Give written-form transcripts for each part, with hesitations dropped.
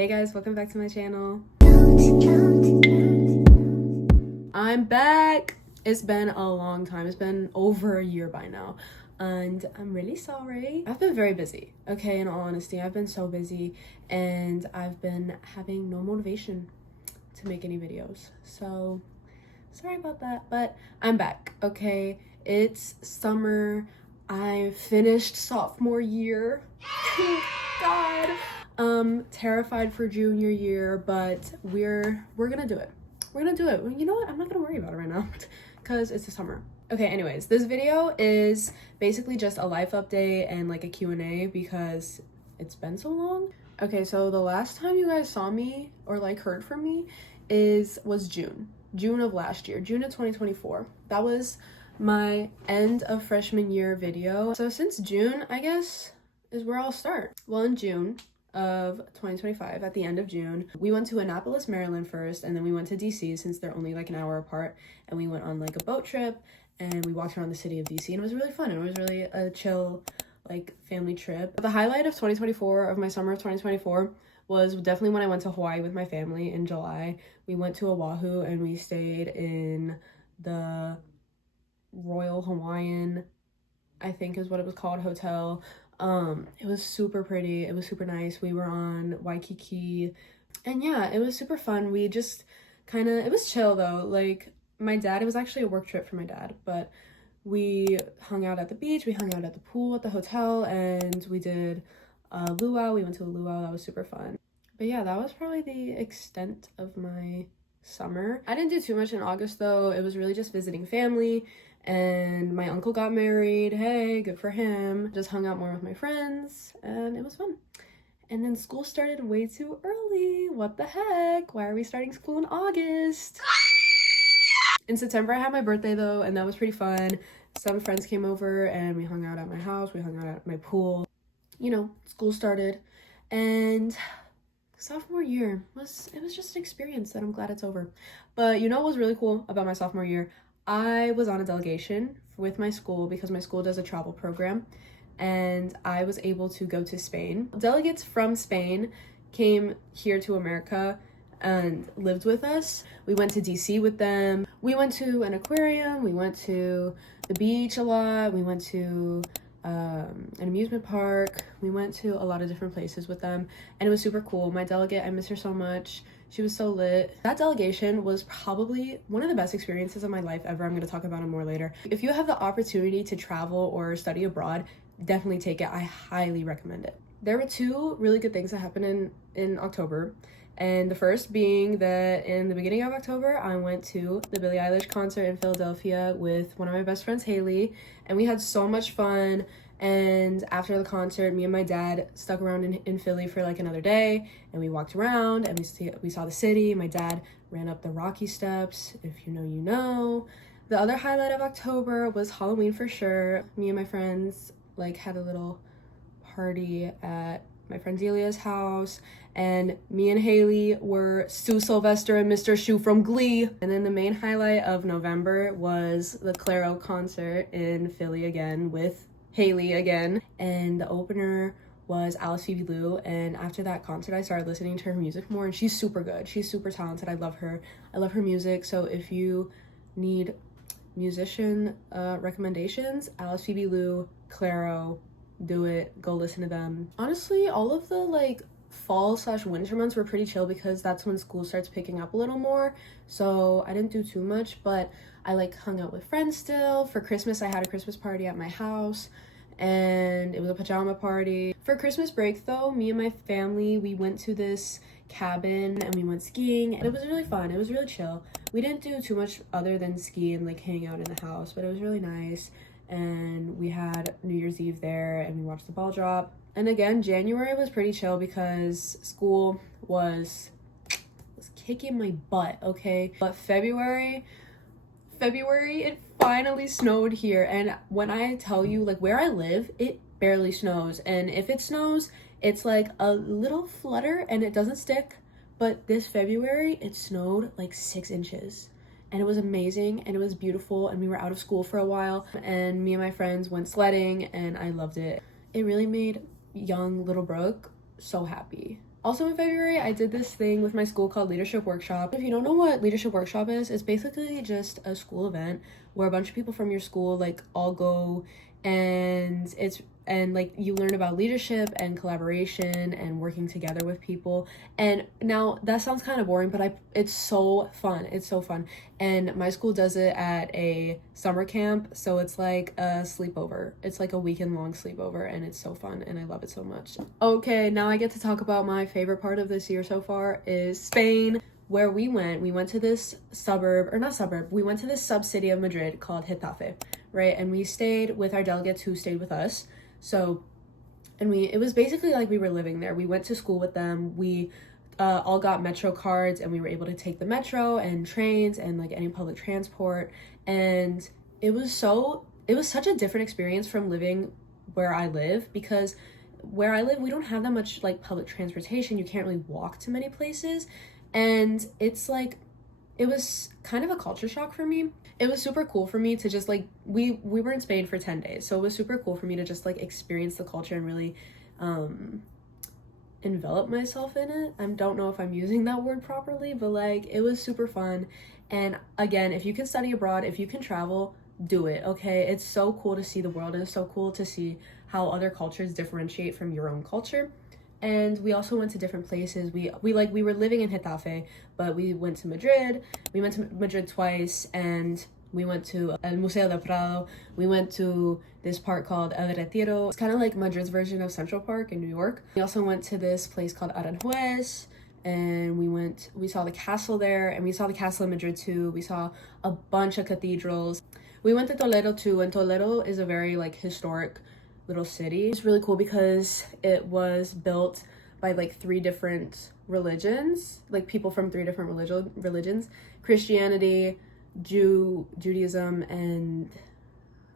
Hey guys, welcome back to my channel. I'm back. It's been a long time. It's been over a year by now. And I'm really sorry. I've been very busy, okay, in all honesty. I've been so busy and I've been having no motivation to make any videos. So sorry about that, but I'm back, okay? It's summer. I finished sophomore year. God. Terrified for junior year, but we're gonna do it. We're gonna do it. You know what? I'm not gonna worry about it right now because it's the summer. Okay, anyways, this video is basically just a life update and like a Q&A because it's been so long. Okay, so the last time you guys saw me or like heard from me was June of last year, June of 2024. That was my end of freshman year video. So since June, I guess, is where I'll start. Well, in June of 2025, at the end of June, we went to Annapolis, Maryland first, and then we went to DC since they're only like an hour apart, and we went on like a boat trip and we walked around the city of DC, and it was really fun. It was really a chill like family trip. The highlight of 2024, of my summer of 2024, was definitely when I went to Hawaii with my family in July. We went to Oahu and we stayed in the Royal Hawaiian, I think is what it was called, hotel. It was super pretty. It was super nice. We were on Waikiki and yeah, it was super fun. We just it was chill though. Like it was actually a work trip for my dad, but we hung out at the beach, we hung out at the pool at the hotel, and we did a luau. We went to a luau. That was super fun. But yeah, that was probably the extent of my summer. I didn't do too much in August though. It was really just visiting family, and my uncle got married. Hey, good for him. Just hung out more with my friends and it was fun. And then school started way too early. What the heck? Why are we starting school in August? In September I had my birthday though, and that was pretty fun. Some friends came over and we hung out at my house. We hung out at my pool. You know, school started, and sophomore year was just an experience that I'm glad it's over. But you know what was really cool about my sophomore year? I was on a delegation with my school because my school does a travel program, and I was able to go to Spain. Delegates from Spain came here to America and lived with us. We went to DC with them. We went to an aquarium. We went to the beach a lot. We went to an amusement park. We went to a lot of different places with them, and it was super cool. My delegate, I miss her so much. She was so lit. That delegation was probably one of the best experiences of my life ever. I'm going to talk about it more later. If you have the opportunity to travel or study abroad, definitely take it. I highly recommend it. There were two really good things that happened in October. And the first being that in the beginning of October, I went to the Billie Eilish concert in Philadelphia with one of my best friends, Haley, and we had so much fun. And after the concert, me and my dad stuck around in Philly for like another day, and we walked around and we saw the city. My dad ran up the Rocky Steps. If you know, you know. The other highlight of October was Halloween for sure. Me and my friends like had a little party at my friend Delia's house, and me and Haley were Sue Sylvester and Mr. Shu from Glee. And then the main highlight of November was the Clairo concert in Philly again with Haley again, and the opener was Alice Phoebe Lou. And after that concert I started listening to her music more, and she's super good. She's super talented. I love her music. So if you need musician recommendations, Alice Phoebe Lou, Clairo, do it. Go listen to them. Honestly, all of the like fall/winter months were pretty chill because that's when school starts picking up a little more. So I didn't do too much, but I like hung out with friends still. For Christmas, I had a Christmas party at my house, and it was a pajama party. For Christmas break though, me and my family, we went to this cabin and we went skiing, and it was really fun. It was really chill. We didn't do too much other than ski and like hang out in the house, but it was really nice. And we had New Year's Eve there and we watched the ball drop. And again, January was pretty chill because school was kicking my butt, okay? But February, it finally snowed here. And when I tell you, like, where I live, it barely snows. And if it snows, it's like a little flutter and it doesn't stick. But this February, it snowed like 6 inches. And it was amazing and it was beautiful, and we were out of school for a while, and me and my friends went sledding and I loved it. It really made young little Brooke so happy. Also in February, I did this thing with my school called Leadership Workshop. If you don't know what Leadership Workshop is, it's basically just a school event where a bunch of people from your school like all go, and like you learn about leadership and collaboration and working together with people. And now that sounds kind of boring, but it's so fun. It's so fun. And my school does it at a summer camp, so it's like a sleepover. It's like a weekend long sleepover, and it's so fun, and I love it so much. Okay, now I get to talk about my favorite part of this year so far is Spain. Where we went to this we went to this sub-city of Madrid called Getafe, right? And we stayed with our delegates who stayed with us. So, it was basically like we were living there. We went to school with them. We all got metro cards, and we were able to take the metro and trains and like any public transport. And it was such a different experience from living where I live, because where I live, we don't have that much like public transportation. You can't really walk to many places. And it's like, it was kind of a culture shock for me. It was super cool for me to just like, we were in Spain for 10 days. So it was super cool for me to just like experience the culture and really envelop myself in it. I don't know if I'm using that word properly, but like, it was super fun. And again, if you can study abroad, if you can travel, do it, okay? It's so cool to see the world, and it's so cool to see how other cultures differentiate from your own culture. And we also went to different places. We were living in Getafe, but we went to Madrid. We went to Madrid twice, and we went to El Museo del Prado. We went to this park called El Retiro. It's kind of like Madrid's version of Central Park in New York. We also went to this place called Aranjuez, and we saw the castle there, and we saw the castle in Madrid too. We saw a bunch of cathedrals. We went to Toledo too, and Toledo is a very like historic little city. It's really cool because it was built by like 3 different religions, like people from 3 different religions: Christianity, Judaism, and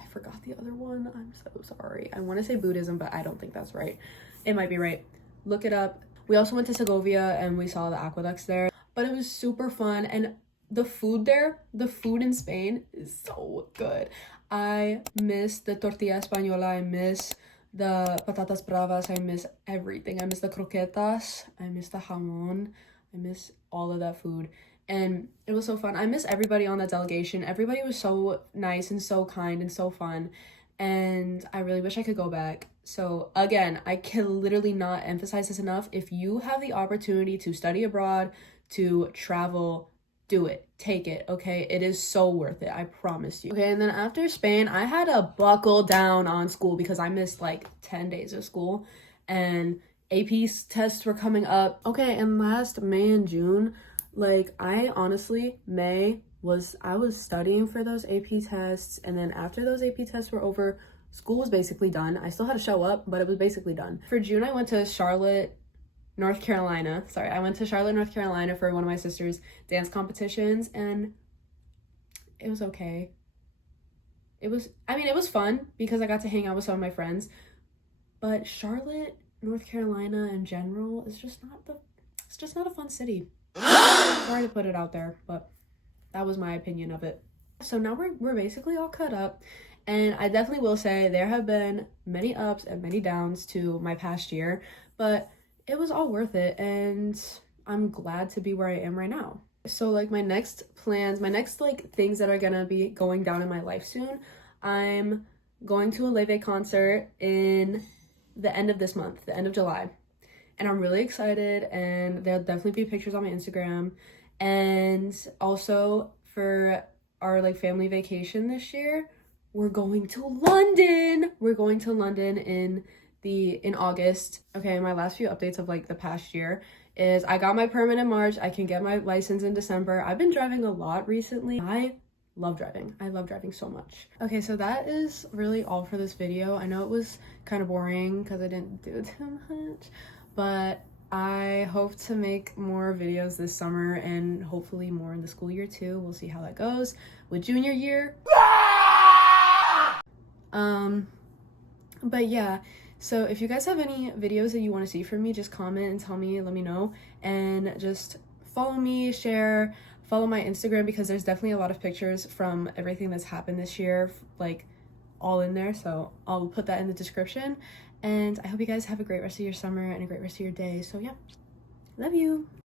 I forgot the other one. I'm so sorry. I want to say Buddhism, but I don't think that's right. It might be right. Look it up. We also went to Segovia, and we saw the aqueducts there, but it was super fun. And the food in Spain is so good. I miss the tortilla española. I miss the patatas bravas. I miss everything. I miss the croquetas. I miss the jamon. I miss all of that food. And it was so fun. I miss everybody on that delegation. Everybody was so nice and so kind and so fun. And I really wish I could go back. So again, I can literally not emphasize this enough. If you have the opportunity to study abroad, to travel, do it. Take it, okay? It is so worth it, I promise you. Okay, and then after Spain, I had to buckle down on school because I missed like 10 days of school, and AP tests were coming up. Okay, and last May and June, like I was studying for those AP tests, and then after those AP tests were over, school was basically done. I still had to show up, but it was basically done. For June, I went to Charlotte, North Carolina. I went to Charlotte, North Carolina for one of my sister's dance competitions, and it was okay. It was fun because I got to hang out with some of my friends, but Charlotte, North Carolina in general is just not a fun city. Sorry to put it out there, but that was my opinion of it. So now we're basically all caught up, and I definitely will say there have been many ups and many downs to my past year, but it was all worth it, and I'm glad to be where I am right now. So like my next like things that are gonna be going down in my life soon, I'm going to a Leve concert in the end of this month, the end of July. And I'm really excited, and there'll definitely be pictures on my Instagram. And also for our like family vacation this year, we're going to London. We're going to London in August. Okay, my last few updates of like the past year is I got my permit in March. I can get my license in December. I've been driving a lot recently. I love driving. I love driving so much. Okay, so that is really all for this video. I know it was kind of boring because I didn't do too much, but I hope to make more videos this summer and hopefully more in the school year too. We'll see how that goes with junior year. But yeah, so if you guys have any videos that you want to see from me, just comment and tell me, let me know, and just follow me, share, follow my Instagram, because there's definitely a lot of pictures from everything that's happened this year, like all in there, so I'll put that in the description. And I hope you guys have a great rest of your summer and a great rest of your day. So yeah. Love you.